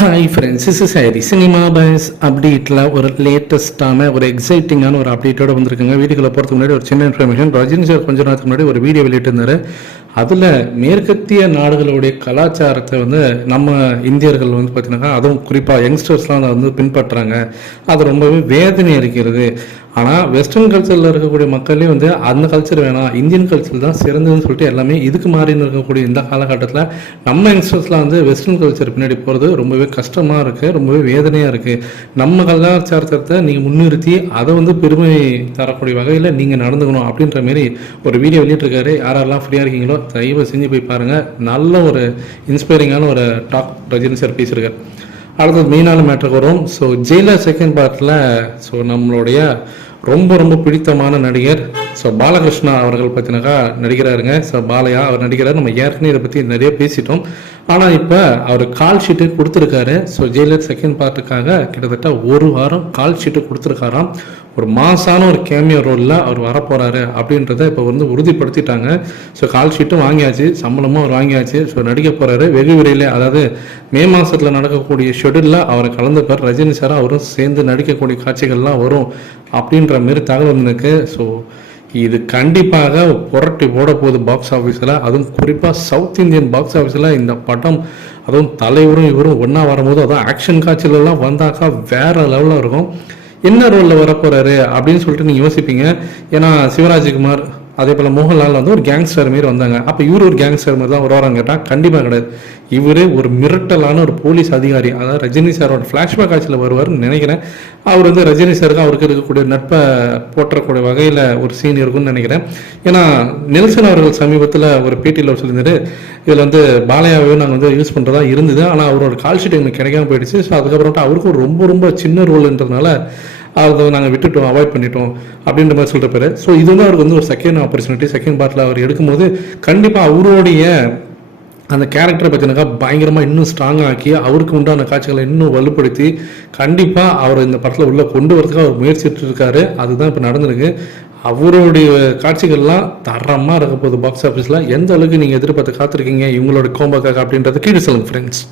Hi friends is is Hari cinema buzz அப்டேட்டில் ஒரு லேட்டஸ்ட்டான ஒரு எக்ஸைட்டிங்கான ஒரு அப்டேட்டோட வந்திருக்குங்க. வீட்டுக்குள்ளே போகிறதுக்கு முன்னாடி ஒரு சின்ன இன்ஃபர்மேஷன் ரஜினி சார் கொஞ்ச நேரத்துக்கு முன்னாடி ஒரு வீடியோ வெளியிட்டிருந்தாரு. அதில் மேற்கத்திய நாடுகளுடைய கலாச்சாரத்தை வந்து நம்ம இந்தியர்கள் வந்து பார்த்தீங்கன்னா அதுவும் குறிப்பாக யங்ஸ்டர்ஸ்லாம் அதை வந்து பின்பற்றுறாங்க அது ரொம்பவே வேதனை இருக்கிறது ஆனால் வெஸ்டர்ன் கல்ச்சரில் இருக்கக்கூடிய மக்களே வந்து அந்த கல்ச்சர் வேணாம் இந்தியன் கல்ச்சர் தான் சிறந்ததுன்னு சொல்லிட்டு எல்லாமே இதுக்கு மாறின்னு இருக்கக்கூடிய இந்த காலகட்டத்தில் நம்ம யங்ஸ்டர்ஸ்லாம் வந்து வெஸ்டர்ன் கல்ச்சர் பின்னாடி போகிறது ரொம்பவே கஷ்டமாக இருக்குது ரொம்பவே வேதனையாக இருக்குது நம்ம கலாச்சாரத்தை நீங்கள் முன்னிறுத்தி அதை வந்து பெருமை தரக்கூடிய வகையில் நீங்கள் நடந்துக்கணும் அப்படின்ற மாரி ஒரு வீடியோ வெளியிட்டிருக்காரு. யாரெல்லாம் ஃப்ரீயாக இருக்கீங்களோ தயவு செஞ்சு போய் பாருங்கள் நல்ல ஒரு இன்ஸ்பைரிங்கான ஒரு டாக் ரஜினி சார் பேசியிருக்கார். அடுத்தது மெயினான மேட்டருக்கு வரும். ஸோ ஜெயிலர் செகண்ட் பார்ட்டில் ஸோ நம்மளுடைய ரொம்ப ரொம்ப பிடித்தமான நடிகர் ஸோ பாலகிருஷ்ணா அவர்கள் பற்றினாக்கா நடிக்கிறாருங்க. ஸோ பாலையா அவர் நடிக்கிறார். நம்ம ஏற்கனவே இதை பற்றி நிறைய பேசிட்டோம். ஆனால் இப்போ அவர் கால் ஷீட்டு கொடுத்துருக்காரு. ஸோ ஜெயிலர் செகண்ட் பார்ட்டுக்காக கிட்டத்தட்ட ஒரு வாரம் கால் ஷீட்டு கொடுத்துருக்காராம். ஒரு மாசான ஒரு கேமியோ ரோலில் அவர் வரப்போகிறாரு அப்படின்றத இப்போ வந்து உறுதிப்படுத்திட்டாங்க. ஸோ கால் ஷீட்டும் வாங்கியாச்சு. சம்பளமும் அவர் வாங்கியாச்சு. ஸோ நடிக்க போகிறாரு வெகு விரைவில் அதாவது மே மாதத்தில் நடக்கக்கூடிய ஷெடியூலில் அவரை கலந்துப்பார் ரஜினி சார் அவரும் சேர்ந்து நடிக்கக்கூடிய காட்சிகள்லாம் வரும் அப்படின்ற மாரி தகவல் இருக்கு. ஸோ இது கண்டிப்பாக புரட்டி போட போகுது பாக்ஸ் ஆஃபீஸில் அதுவும் குறிப்பாக சவுத் இந்தியன் பாக்ஸ் ஆஃபீஸில் இந்த படம் அதுவும் தலைவரும் இவரும் ஒன்றா வரும்போது அதுவும் ஆக்ஷன் காட்சியிலலாம் வந்தாக்கா வேற லெவலில் இருக்கும். என்ன ரோலில் வரப்போகிறாரு அப்படின்னு சொல்லிட்டு நீங்கள் யோசிப்பீங்க. ஏன்னா சிவராஜ்குமார் அதே போல் மோகன்லால் வந்து ஒரு கேங்ஸ்டர் மாரி வந்தாங்க. அப்போ இவர் ஒரு கேங்ஸ்டர் மாதிரி தான் வருவாரான்னு கேட்டால் கண்டிப்பாக கிடையாது. இவர் ஒரு மிரட்டலான ஒரு போலீஸ் அதிகாரி. அதாவது ரஜினி சாரோட ஃப்ளாஷ்பேக் காட்சியில் வருவார்னு நினைக்கிறேன். அவர் வந்து ரஜினி சாருக்கு அவருக்கு இருக்கக்கூடிய நட்பை போற்றக்கூடிய வகையில் ஒரு சீன் இருக்கும்னு நினைக்கிறேன். ஏன்னா நெல்சன் அவர்கள் சமீபத்தில் ஒரு பேட்டியில் அவர் சொல்லியிருந்தாரு இதில் வந்து பாலையாவே நாங்கள் வந்து யூஸ் பண்ணுறதா இருந்தது. ஆனால் அவரோட கால் ஷீட் எங்களுக்கு கிடைக்காம போயிடுச்சு. ஸோ அதுக்கப்புறம் அவருக்கும் ரொம்ப ரொம்ப சின்ன ரோல்ன்றதுனால அதை நாங்கள் விட்டுட்டோம் அவாய்ட் பண்ணிட்டோம் அப்படின்ற மாதிரி சொல்கிற பேர். ஸோ இது வந்து அவருக்கு வந்து ஒரு செகண்ட் ஆப்பர்ச்சுனிட்டி செகண்ட் பார்ட்டில் அவர் எடுக்கும்போது கண்டிப்பாக அவருடைய அந்த கேரக்டரை பற்றினாக்கா பயங்கரமாக இன்னும் ஸ்ட்ராங் ஆக்கி அவருக்கு உண்டான காட்சிகளை இன்னும் வலுப்படுத்தி கண்டிப்பாக அவர் இந்த படத்தில் உள்ளே கொண்டு வரதுக்கு அவர் முயற்சிட்டு இருக்காரு. அதுதான் இப்போ நடந்திருக்கு. அவருடைய காட்சிகள்லாம் தரமாக இருக்க போகுது பாக்ஸ் ஆஃபீஸில் எந்த அளவுக்கு நீங்கள் எதிர்பார்த்து காத்திருக்கீங்க இவங்களோட கோம்பக்காக அப்படின்றத கீழே சொல்லுங்கள் ஃப்ரெண்ட்ஸ்